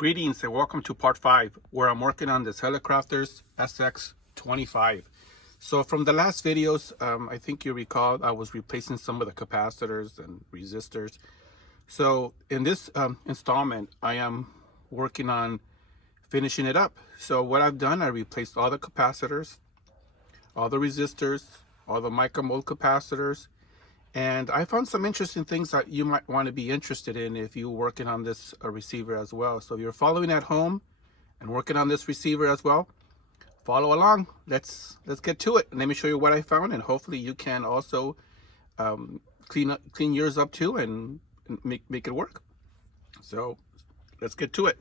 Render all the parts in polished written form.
Greetings and welcome to part 5, where I'm working on this Hallicrafters SX-25. So from the last videos, I think you recall I was replacing some of the capacitors and resistors. So in this installment, I am working on finishing it up. So what I've done, I replaced all the capacitors, all the resistors, all the micromold capacitors, and I found some interesting things that you might want to be interested in if you're working on this receiver as well. So if you're following at home and working on this receiver as well, follow along. Let's get to it. And let me show you what I found, and hopefully you can also clean yours up too and make it work. So let's get to it.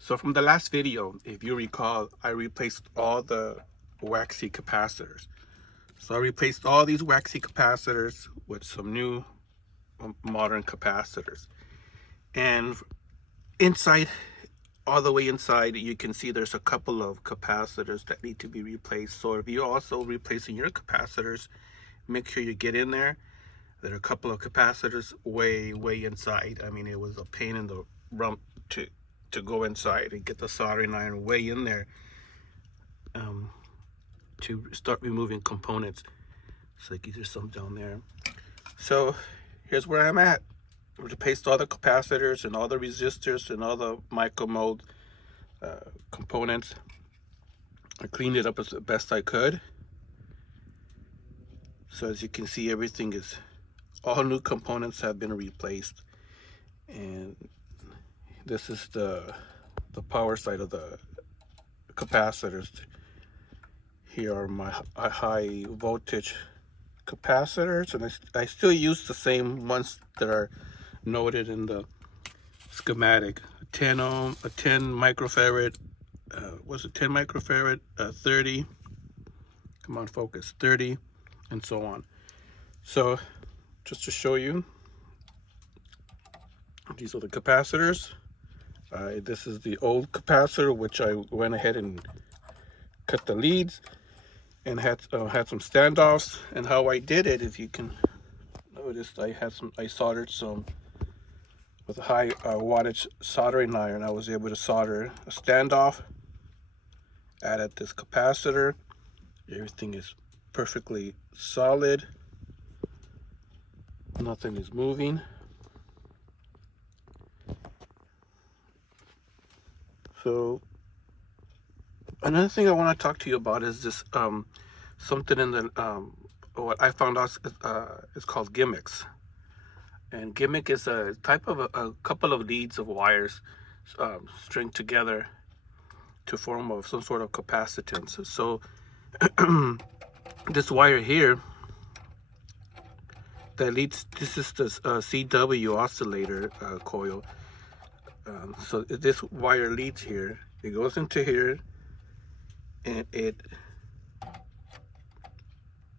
So from the last video, if you recall, I replaced all the waxy capacitors. So I replaced all these waxy capacitors with some new modern capacitors. And inside, all the way inside, you can see there's a couple of capacitors that need to be replaced. So if you're also replacing your capacitors, make sure you get in there. There are a couple of capacitors way inside. I mean, it was a pain in the rump to go inside and get the soldering iron way in there. To start removing components. So like there's some down there. So here's where I'm at. I replaced all the capacitors and all the resistors and all the micromold components. I cleaned it up as the best I could. So as you can see, everything is, all new components have been replaced. And this is the power side of the capacitors. Here are my high voltage capacitors, and I still use the same ones that are noted in the schematic. A 10 ohm, a 10 microfarad, what's it, 10 microfarad, 30, come on focus, 30, and so on. So just to show you, these are the capacitors. This is the old capacitor, which I went ahead and cut the leads and had some standoffs. And how I did it, if you can notice, I soldered some with a high wattage soldering iron. I was able to solder a standoff, added this capacitor. Everything is perfectly solid, nothing is moving. So another thing I want to talk to you about is this something in the what I found out is called gimmicks. And gimmick is a type of a couple of leads of wires stringed together to form some sort of capacitance. So this wire here that leads, this is the CW oscillator coil. So this wire leads here, it goes into here, and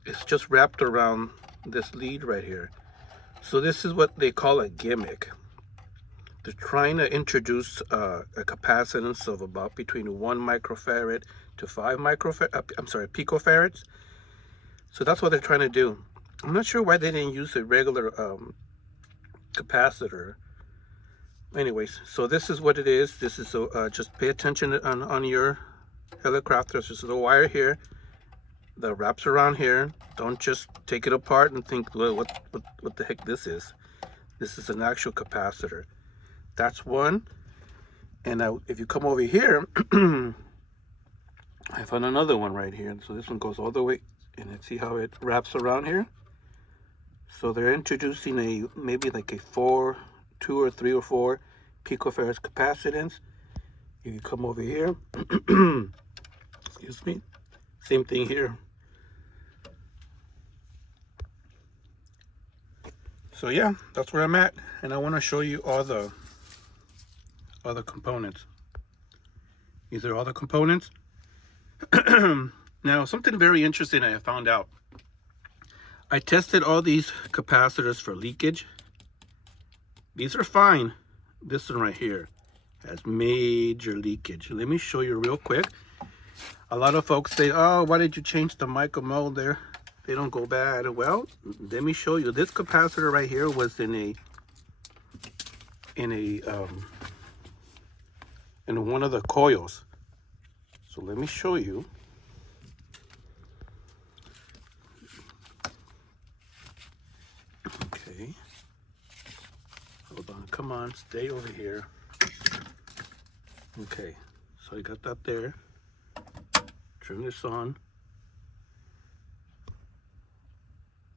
it's just wrapped around this lead right here. So this is what they call a gimmick. They're trying to introduce a capacitance of about between 1 microfarad to 5 picofarads. So that's what they're trying to do. I'm not sure why they didn't use a regular capacitor. Anyways, so this is what it is. This is just pay attention on your Hallicrafters. This is a wire here that wraps around here. Don't just take it apart and think, well, what the heck this is. This is an actual capacitor. That's one. And if you come over here, I found another one right here. So this one goes all the way, and let's see how it wraps around here. So they're introducing maybe like a 2 or 3 or 4 picofarads capacitance. If you come over here, excuse me, same thing here. So yeah, that's where I'm at, and I want to show you all the other components. These are all the components. Now, something very interesting I found out. I tested all these capacitors for leakage. These are fine. This one right here has major leakage. Let me show you real quick. A lot of folks say, oh, why did you change the micromold there? They don't go bad. Well, let me show you. This capacitor right here was in a in one of the coils. So let me show you. Okay. Hold on, come on, stay over here. Okay, so I got that there. Turn this on.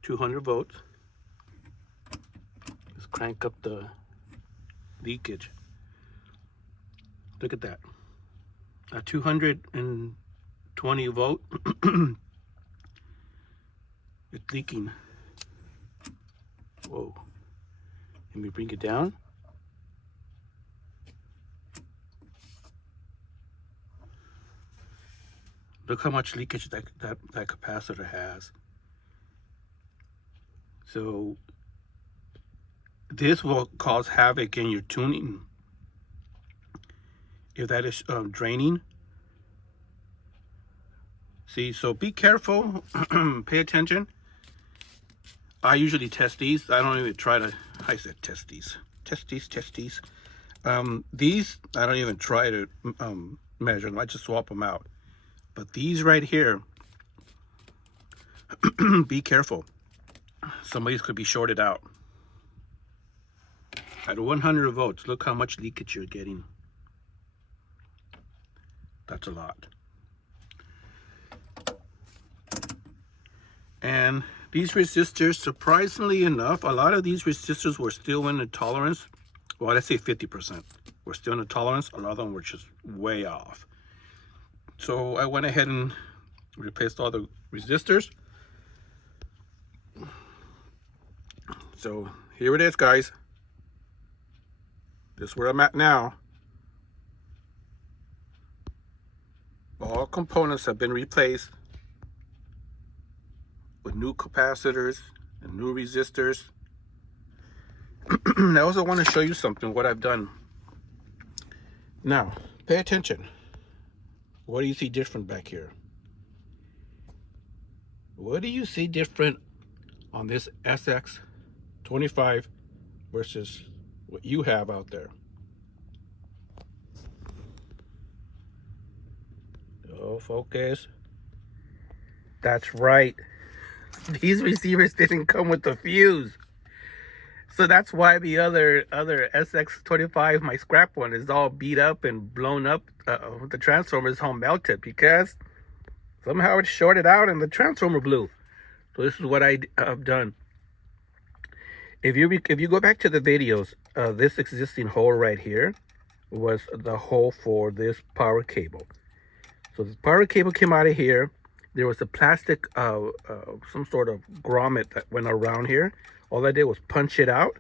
200 volts. Let's crank up the leakage. Look at that. At 220 volt, it's leaking. Whoa. Let me bring it down. Look how much leakage that capacitor has. So this will cause havoc in your tuning if that is draining. See, so be careful. Pay attention. I usually test these. I don't even try to, I said test these. Test these. These, I don't even try to measure them. I just swap them out. But these right here, be careful. Somebody's could be shorted out. At 100 volts, look how much leakage you're getting. That's a lot. And these resistors, surprisingly enough, a lot of these resistors were still in the tolerance. Well, let's say 50% were still in the tolerance. A lot of them were just way off. So I went ahead and replaced all the resistors. So here it is, guys. This is where I'm at now. All components have been replaced with new capacitors and new resistors. I also want to show you something, what I've done. Now, pay attention. What do you see different back here? What do you see different on this SX-25 versus what you have out there? Oh, focus. That's right. These receivers didn't come with the fuse. So that's why the other SX-25, my scrap one, is all beat up and blown up. The transformer is all melted because somehow it shorted out and the transformer blew. So this is what I have done. If you go back to the videos, this existing hole right here was the hole for this power cable. So the power cable came out of here. There was a plastic, some sort of grommet that went around here. All I did was punch it out,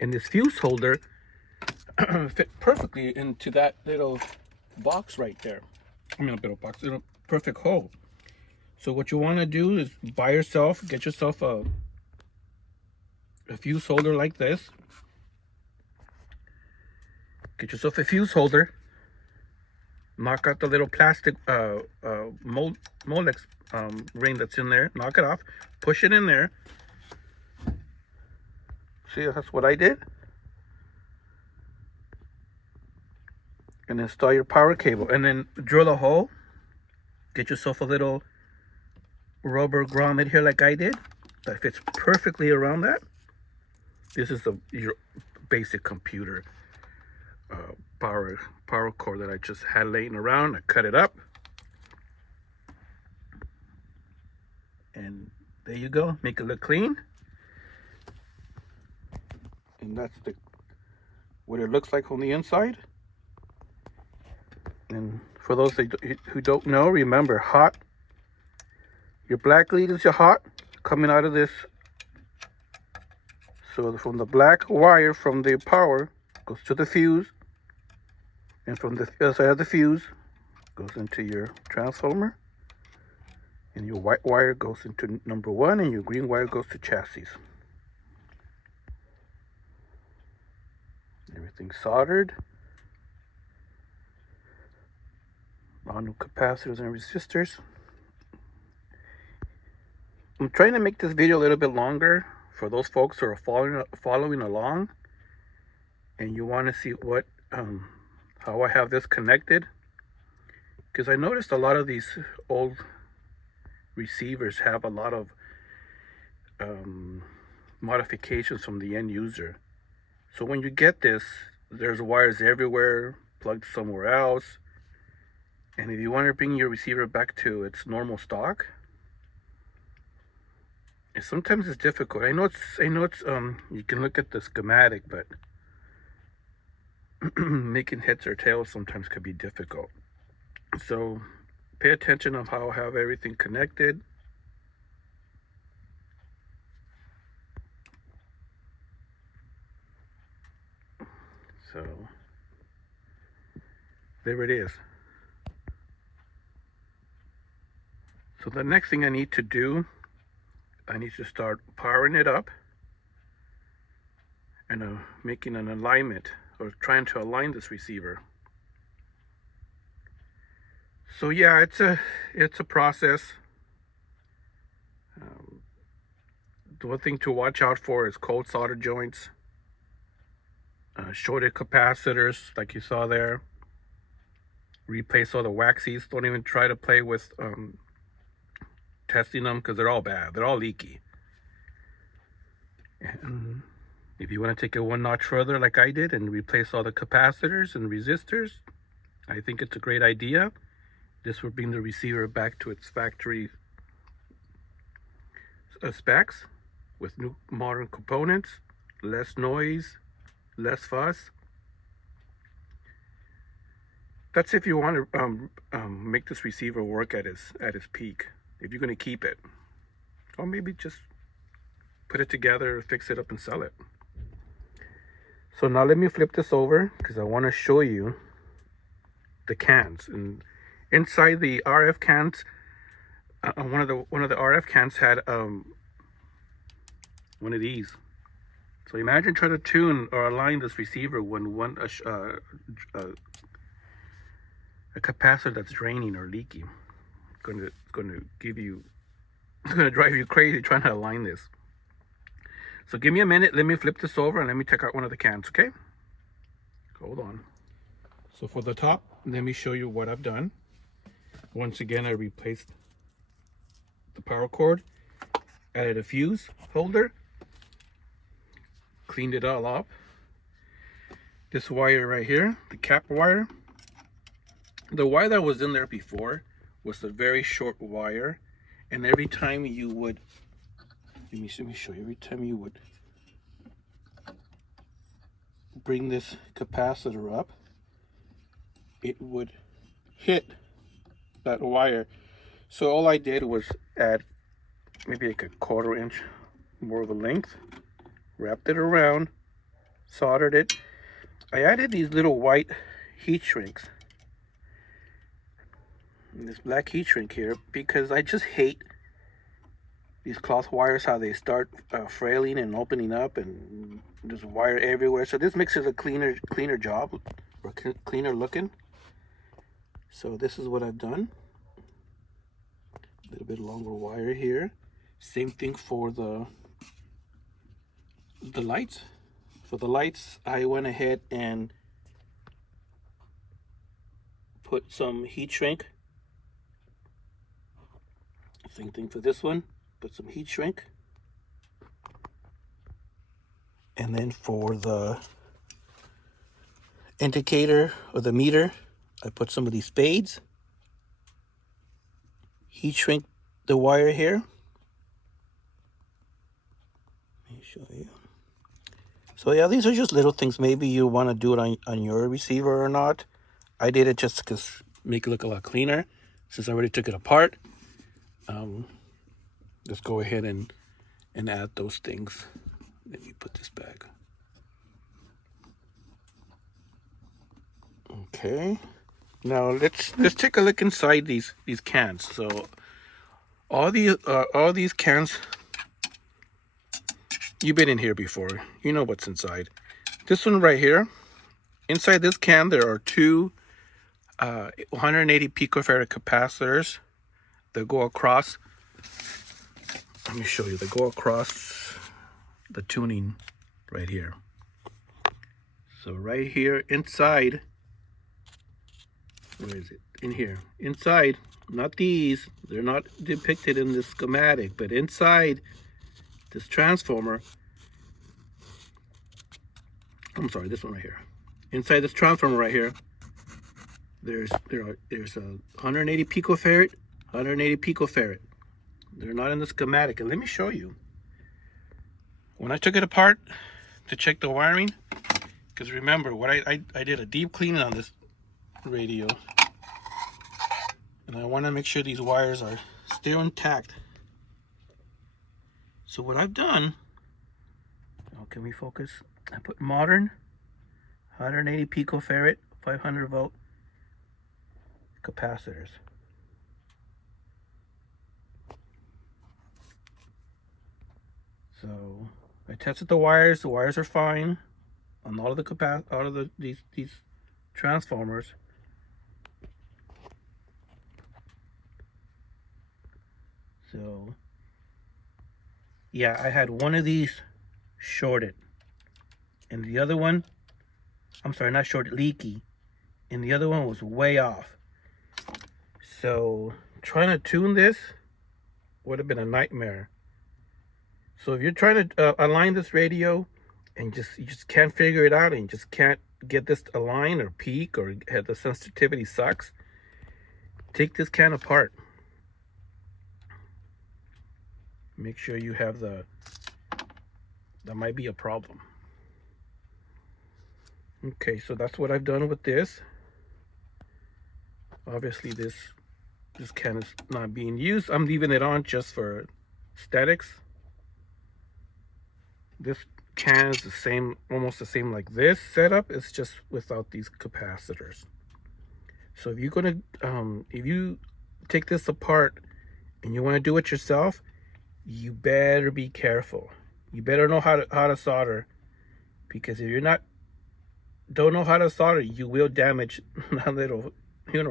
and this fuse holder fit perfectly into that little box right there. I mean, a little box, little perfect hole. So what you want to do is get yourself a fuse holder like this. Get yourself a fuse holder. Knock out the little plastic Molex ring that's in there. Knock it off. Push it in there. See, that's what I did. And install your power cable. And then drill a hole. Get yourself a little rubber grommet here like I did. That fits perfectly around that. This is your basic computer power cord that I just had laying around. I cut it up. And there you go. Make it look clean. And that's what it looks like on the inside. And for those who don't know, remember, hot. Your black leads are hot coming out of this. So from the black wire from the power goes to the fuse. And from the other side of the fuse goes into your transformer. And your white wire goes into number 1 and your green wire goes to chassis. Everything's soldered. All new capacitors and resistors. I'm trying to make this video a little bit longer for those folks who are following along and you want to see what how I have this connected, because I noticed a lot of these old receivers have a lot of modifications from the end user. So when you get this, there's wires everywhere, plugged somewhere else. And if you want to bring your receiver back to its normal stock, sometimes it's difficult. I know it's you can look at the schematic, but making heads or tails sometimes could be difficult. So pay attention of how I have everything connected. So there it is. So the next thing I need to do, I need to start powering it up and making an alignment, or trying to align this receiver. So yeah, it's a process. The one thing to watch out for is cold solder joints, shorted capacitors like you saw there. Replace all the waxies. Don't even try to play with testing them, because they're all bad. They're all leaky. And if you want to take it one notch further like I did and replace all the capacitors and resistors, I think it's a great idea. This will bring the receiver back to its factory specs with new modern components, less noise, less fuss. That's if you want to make this receiver work at its peak, if you're going to keep it. Or maybe just put it together, fix it up, and sell it. So now let me flip this over, because I want to show you the cans. And inside the RF cans, one of the RF cans had one of these. So imagine trying to tune or align this receiver when a capacitor that's draining or leaking. It's going to drive you crazy trying to align this. So give me a minute, let me flip this over and let me take out one of the cans, okay? Hold on. So for the top, let me show you what I've done. Once again, I replaced the power cord, added a fuse holder, cleaned it all up. This wire right here, the cap wire, the wire that was in there before was a very short wire, and every time you would, let me show you, every time you would bring this capacitor up, it would hit that wire. So all I did was add maybe like a 1/4 inch more of a length, wrapped it around, soldered it. I added these little white heat shrinks, this black heat shrink here, because I just hate these cloth wires, how they start frailing and opening up, and there's wire everywhere. So this makes it a cleaner job, or cleaner looking. So this is what I've done. A little bit longer wire here. Same thing for the lights. For the lights, I went ahead and put some heat shrink. Same thing for this one. Put some heat shrink. And then for the indicator or the meter, I put some of these spades. Heat shrink the wire here. Let me show you. So yeah, these are just little things. Maybe you want to do it on your receiver or not. I did it just because make it look a lot cleaner. Since I already took it apart, let's go ahead and add those things. Let me put this back. Okay. Now let's take a look inside these cans. So all these cans, you've been in here before. You know what's inside. This one right here, inside this can there are two 180 picofarad capacitors that go across. Let me show you. They go across the tuning right here. So right here inside Where is it? In here. Inside, not these. They're not depicted in the schematic, but inside this transformer, I'm sorry, this one right here. Inside this transformer right here, there's a 180 picofarad, 180 picofarad. They're not in the schematic, and let me show you. When I took it apart to check the wiring, because remember, what I did a deep cleaning on this radio, and I want to make sure these wires are still intact. So what I've done, oh, can we focus? I put modern 180 picofarad 500 volt capacitors. So I tested the wires. The wires are fine on all of the these transformers. So yeah, I had one of these shorted, and the other one, I'm sorry, not shorted, leaky, and the other one was way off. So trying to tune this would have been a nightmare. So if you're trying to align this radio and you just can't figure it out, and you just can't get this align or peak, or the sensitivity sucks, take this can apart. Make sure you have that might be a problem. Okay, so that's what I've done with this. Obviously this can is not being used. I'm leaving it on just for aesthetics. This can is the same, almost the same like this setup. It's just without these capacitors. So if you're gonna, if you take this apart and you want to do it yourself, you better be careful. You better know how to solder, because if don't know how to solder, you will damage that little,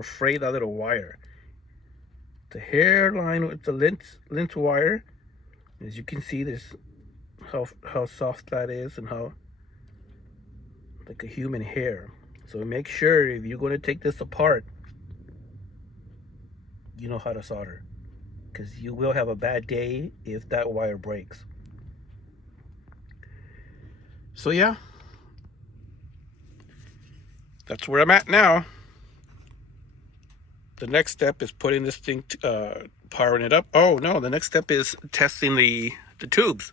fray that little wire. The hairline with the lint wire, as you can see, there's how soft that is, and how like a human hair. So make sure if you're going to take this apart, you know how to solder, because you will have a bad day if that wire breaks. So yeah, that's where I'm at now. The next step is putting this thing, powering it up. Oh no, the next step is testing the tubes.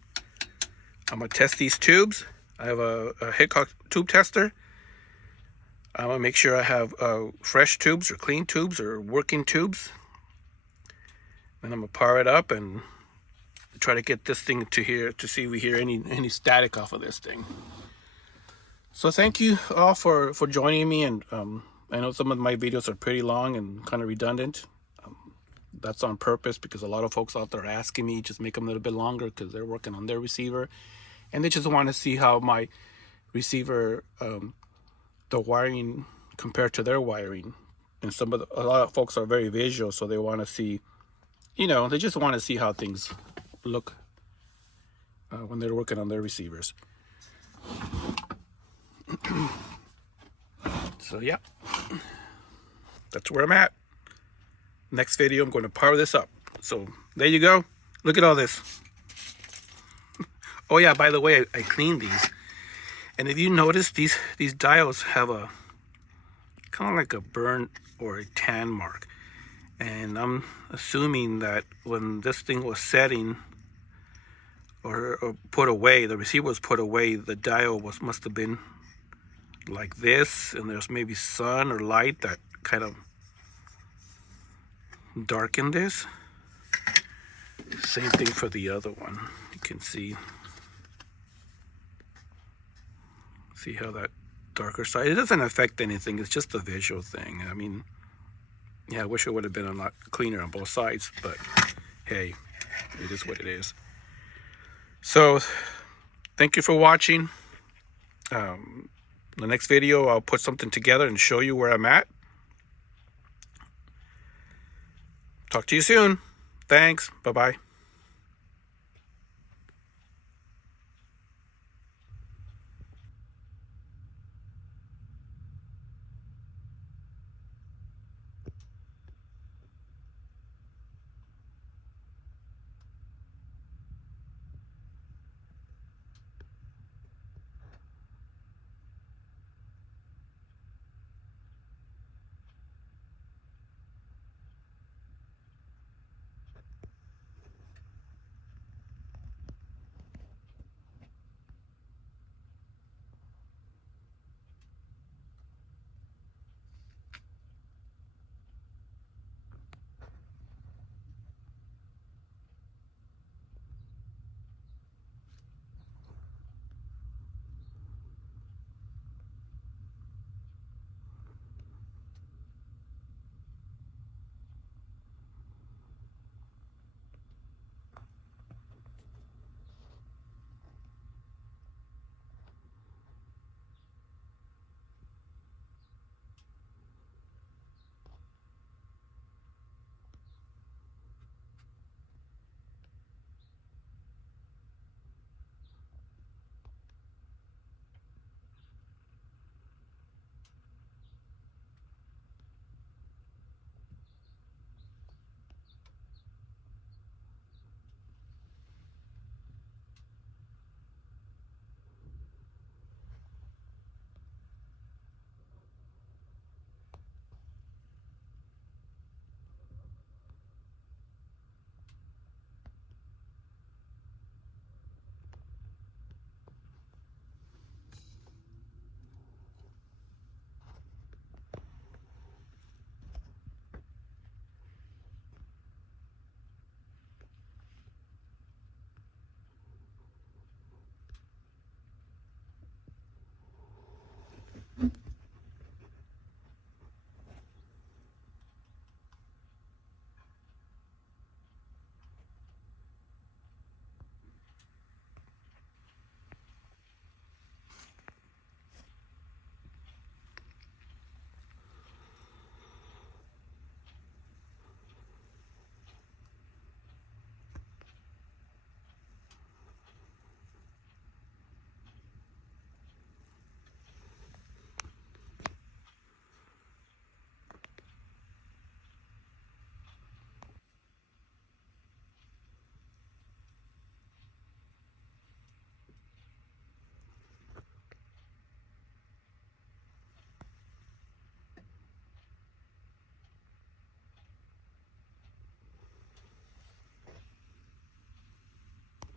I'm gonna test these tubes. I have a Hickok tube tester. I'm gonna make sure I have fresh tubes, or clean tubes, or working tubes. Then I'm gonna power it up and try to get this thing to here, to see if we hear any static off of this thing. So thank you all for joining me, and I know some of my videos are pretty long and kind of redundant. That's on purpose, because a lot of folks out there are asking me just make them a little bit longer, because they're working on their receiver and they just want to see how my receiver, the wiring compared to their wiring. And a lot of folks are very visual, so they want to see, they just want to see how things look when they're working on their receivers. So yeah, that's where I'm at. Next video, I'm going to power this up. So there you go. Look at all this. Oh yeah, by the way, I cleaned these. And if you notice, these diodes have a kind of like a burn or a tan mark. And I'm assuming that when this thing was setting or put away, the receiver was put away, the diode must have been like this, and there's maybe sun or light that kind of darkened this. Same thing for the other one. You can see how that darker side, it doesn't affect anything, it's just a visual thing. I mean, yeah, I wish it would have been a lot cleaner on both sides, but hey, it is what it is. So thank you for watching. The next video, I'll put something together and show you where I'm at. Talk to you soon. Thanks. Bye-bye.